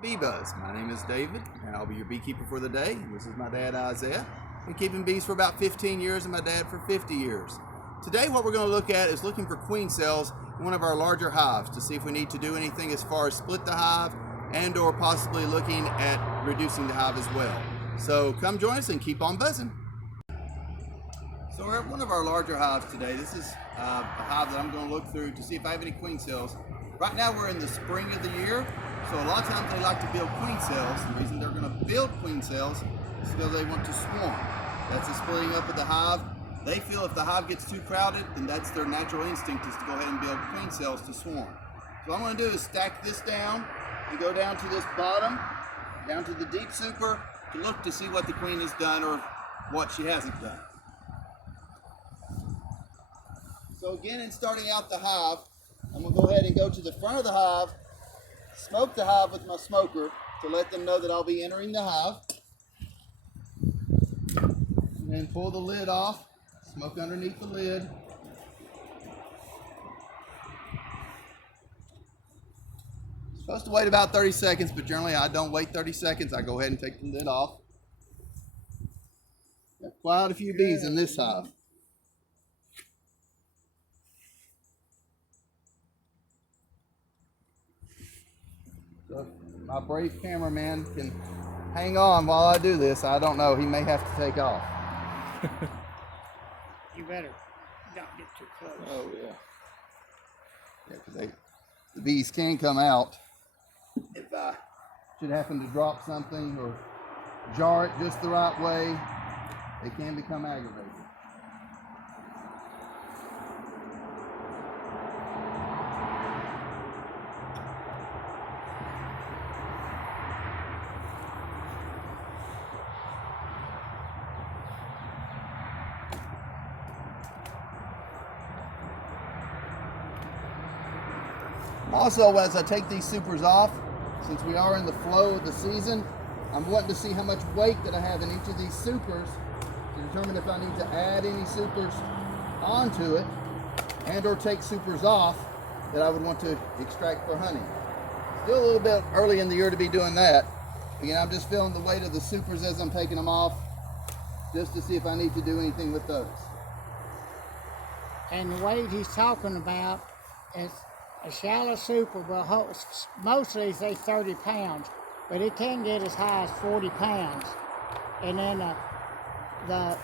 Bee Buzz. My name is David, and I'll be your beekeeper for the day. This is my dad, Isaiah. Been keeping bees for about 15 years, and my dad for 50 years. Today, what we're going to look at is looking for queen cells in one of our larger hives to see if we need to do anything as far as split the hive and/or possibly looking at reducing the hive as well. So come join us and keep on buzzing. So we're at one of our larger hives today. This is a hive that I'm going to look through to see if I have any queen cells. Right now we're in the spring of the year, so a lot of times they like to build queen cells. The reason they're going to build queen cells is because they want to swarm. That's the splitting up of the hive. They feel if the hive gets too crowded, then that's their natural instinct is to go ahead and build queen cells to swarm. So what I'm going to do is stack this down and go down to this bottom, down to the deep super, to look to see what the queen has done or what she hasn't done. So again, in starting out the hive, I'm going to go ahead and go to the front of the hive, smoke the hive with my smoker to let them know that I'll be entering the hive. And then pull the lid off, smoke underneath the lid. Supposed to wait about 30 seconds, but generally I don't wait 30 seconds. I go ahead and take the lid off. Got quite a few bees in this hive. So if my brave cameraman can hang on while I do this, I don't know. He may have to take off. You better not get too close. Oh, yeah. Yeah, because the bees can come out if I should happen to drop something or jar it just the right way. They can become aggravated. Also, as I take these supers off, since we are in the flow of the season, I'm wanting to see how much weight that I have in each of these supers to determine if I need to add any supers onto it and or take supers off that I would want to extract for honey. Still a little bit early in the year to be doing that. Again, I'm just feeling the weight of the supers as I'm taking them off just to see if I need to do anything with those. And the weight he's talking about is a shallow super will hold, mostly say 30 pounds, but it can get as high as 40 pounds. And then the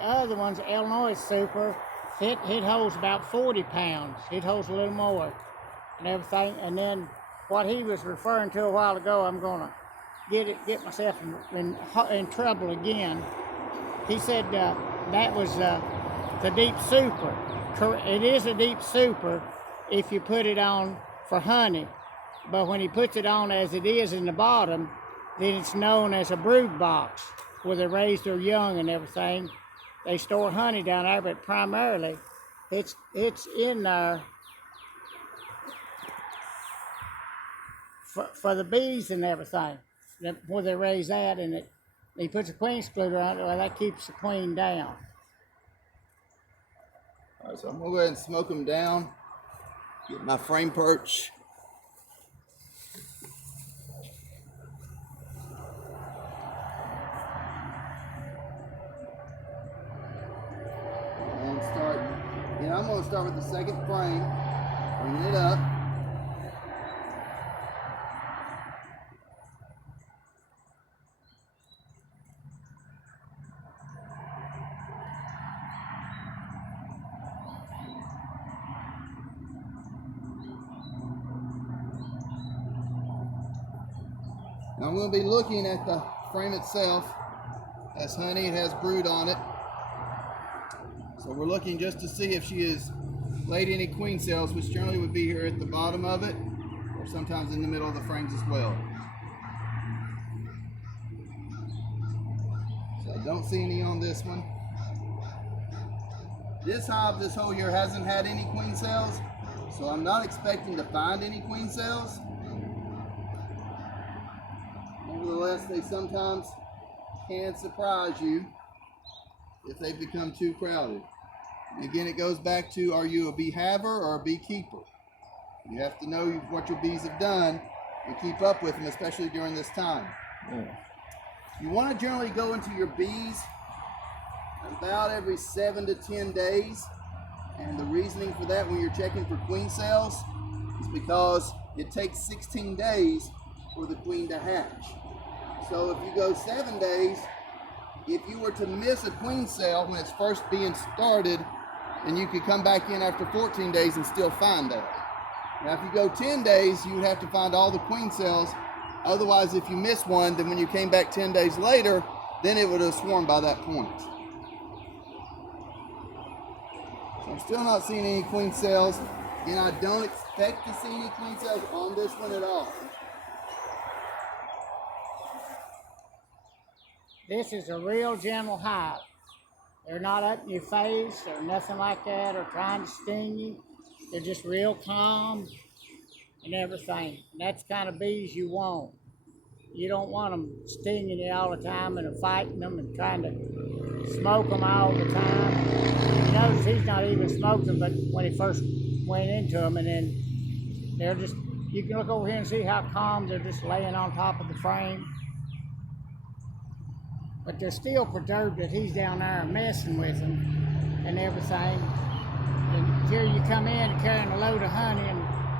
other one's Illinois super, it holds about 40 pounds. It holds a little more and everything. And then what he was referring to a while ago, I'm gonna get myself in trouble again. He said that was the deep super. It is a deep super if you put it on for honey, but when he puts it on as it is in the bottom, then it's known as a brood box where they raise their young and everything. They store honey down there, but primarily it's in there for the bees and everything, where they raise that, and he puts a queen excluder on it, well, that keeps the queen down. All right, so I'm going to go ahead and smoke them down, get my frame perch. And start, I'm going to start with the second frame, bringing it up. Now I'm going to be looking at the frame itself. It has honey, it has brood on it. So we're looking just to see if she has laid any queen cells, which generally would be here at the bottom of it, or sometimes in the middle of the frames as well. So I don't see any on this one. This hive this whole year hasn't had any queen cells, so I'm not expecting to find any queen cells. Nevertheless, they sometimes can surprise you if they become too crowded. And again, it goes back to, are you a beehiver or a beekeeper? You have to know what your bees have done and keep up with them, especially during this time. Yeah. You want to generally go into your bees about every 7 to 10 days. And the reasoning for that when you're checking for queen cells is because it takes 16 days for the queen to hatch. So if you go 7 days, if you were to miss a queen cell when it's first being started, then you could come back in after 14 days and still find that. Now if you go 10 days, you would have to find all the queen cells. Otherwise, if you miss one, then when you came back 10 days later, then it would have swarmed by that point. So I'm still not seeing any queen cells, and I don't expect to see any queen cells on this one at all. This is a real gentle hive. They're not up in your face or nothing like that or trying to sting you. They're just real calm and everything. And that's the kind of bees you want. You don't want them stinging you all the time and fighting them and trying to smoke them all the time. You notice he's not even smoking, but when he first went into them, and then they're just, you can look over here and see how calm they're just laying on top of the frame. But they're still perturbed that he's down there messing with them and everything. And here you come in carrying a load of honey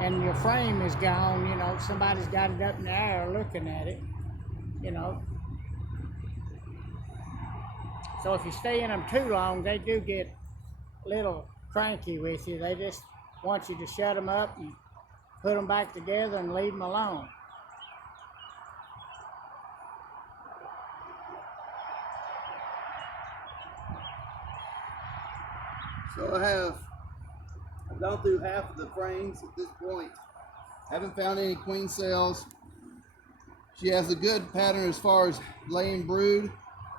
and your frame is gone, you know, somebody's got it up in the air looking at it, you know. So if you stay in them too long, they do get a little cranky with you. They just want you to shut them up and put them back together and leave them alone. So I've gone through half of the frames at this point. Haven't found any queen cells. She has a good pattern as far as laying brood.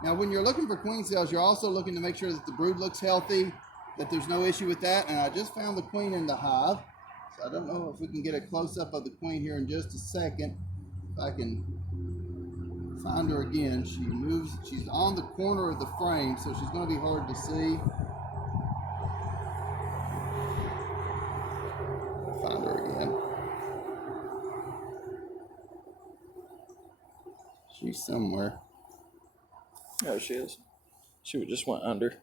Now when you're looking for queen cells, you're also looking to make sure that the brood looks healthy, that there's no issue with that. And I just found the queen in the hive. So I don't know if we can get a close-up of the queen here in just a second. If I can find her again. She moves, she's on the corner of the frame, so she's going to be hard to see. Find her again. She's somewhere. There she is. She just went under.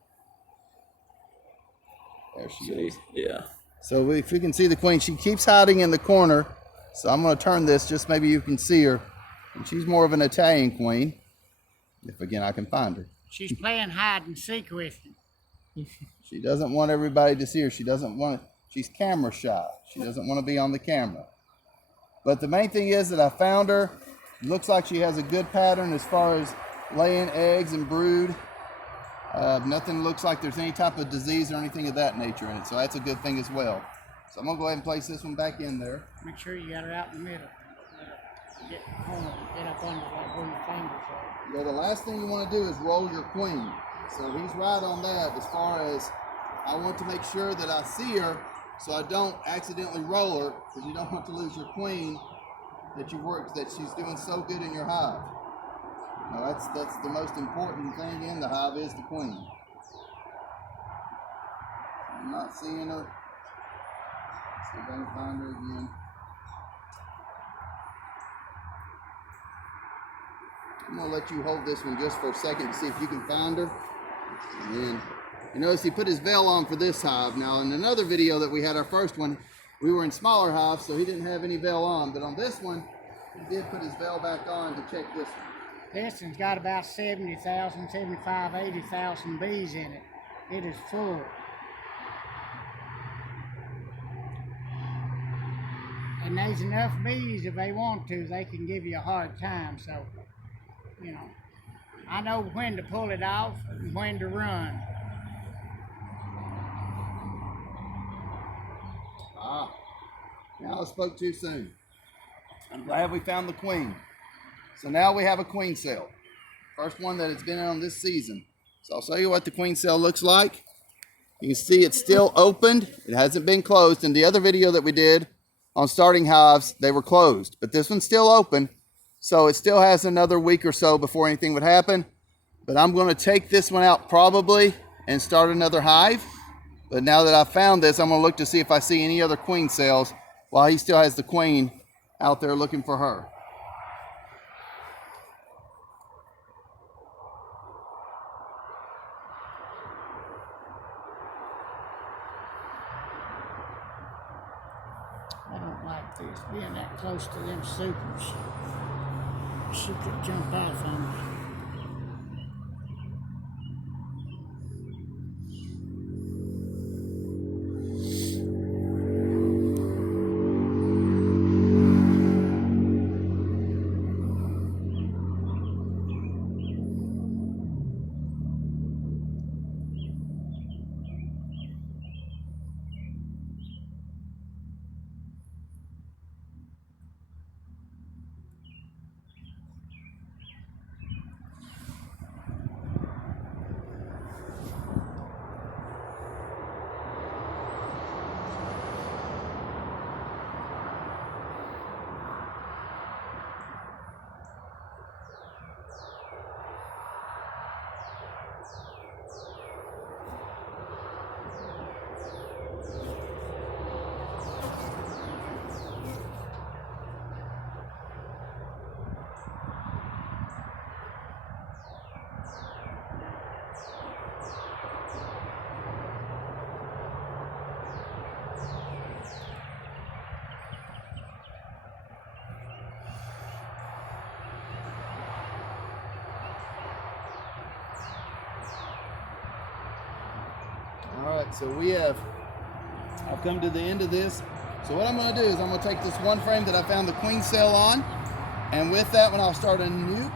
There she See? is. Yeah. So if you can see the queen, she keeps hiding in the corner. So I'm going to turn this, just maybe you can see her. And she's more of an Italian queen. If again I can find her. She's playing hide and seek with you. She doesn't want everybody to see her. She doesn't want it. She's camera shy. She doesn't want to be on the camera. But the main thing is that I found her. It looks like she has a good pattern as far as laying eggs and brood. Nothing looks like there's any type of disease or anything of that nature in it. So that's a good thing as well. So I'm going to go ahead and place this one back in there. Make sure you got her out in the middle. Get home, get up under like where your fingers are. Yeah, the last thing you want to do is roll your queen. So he's right on that as far as I want to make sure that I see her so I don't accidentally roll her, because you don't want to lose your queen that she's doing so good in your hive. Now that's the most important thing in the hive is the queen. I'm not seeing her. Let's see if I can find her again. I'm going to let you hold this one just for a second to see if you can find her. And then, you notice he put his veil on for this hive. Now, in another video that we had, our first one, we were in smaller hives, so he didn't have any veil on. But on this one, he did put his veil back on to check this one. This one's got about 70,000, 75, 80,000 bees in it. It is full. And there's enough bees, if they want to, they can give you a hard time. So, you know, I know when to pull it off and when to run. Now I spoke too soon. I'm glad we found the queen. So now we have a queen cell. First one that has been on this season. So I'll show you what the queen cell looks like. You can see it's still opened. It hasn't been closed. In the other video that we did on starting hives, they were closed. But this one's still open. So it still has another week or so before anything would happen. But I'm going to take this one out probably and start another hive. But now that I've found this, I'm going to look to see if I see any other queen cells while he still has the queen out there looking for her. I don't like this, being that close to them supers. She could jump off on me. All right, so I've come to the end of this. So what I'm gonna do is I'm gonna take this one frame that I found the queen cell on, and with that one I'll start a nuke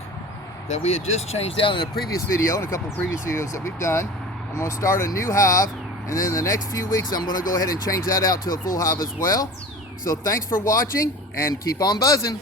that we had just changed out in a previous video, in a couple of previous videos that we've done. I'm gonna start a new hive, and then in the next few weeks I'm gonna go ahead and change that out to a full hive as well. So thanks for watching, and keep on buzzing.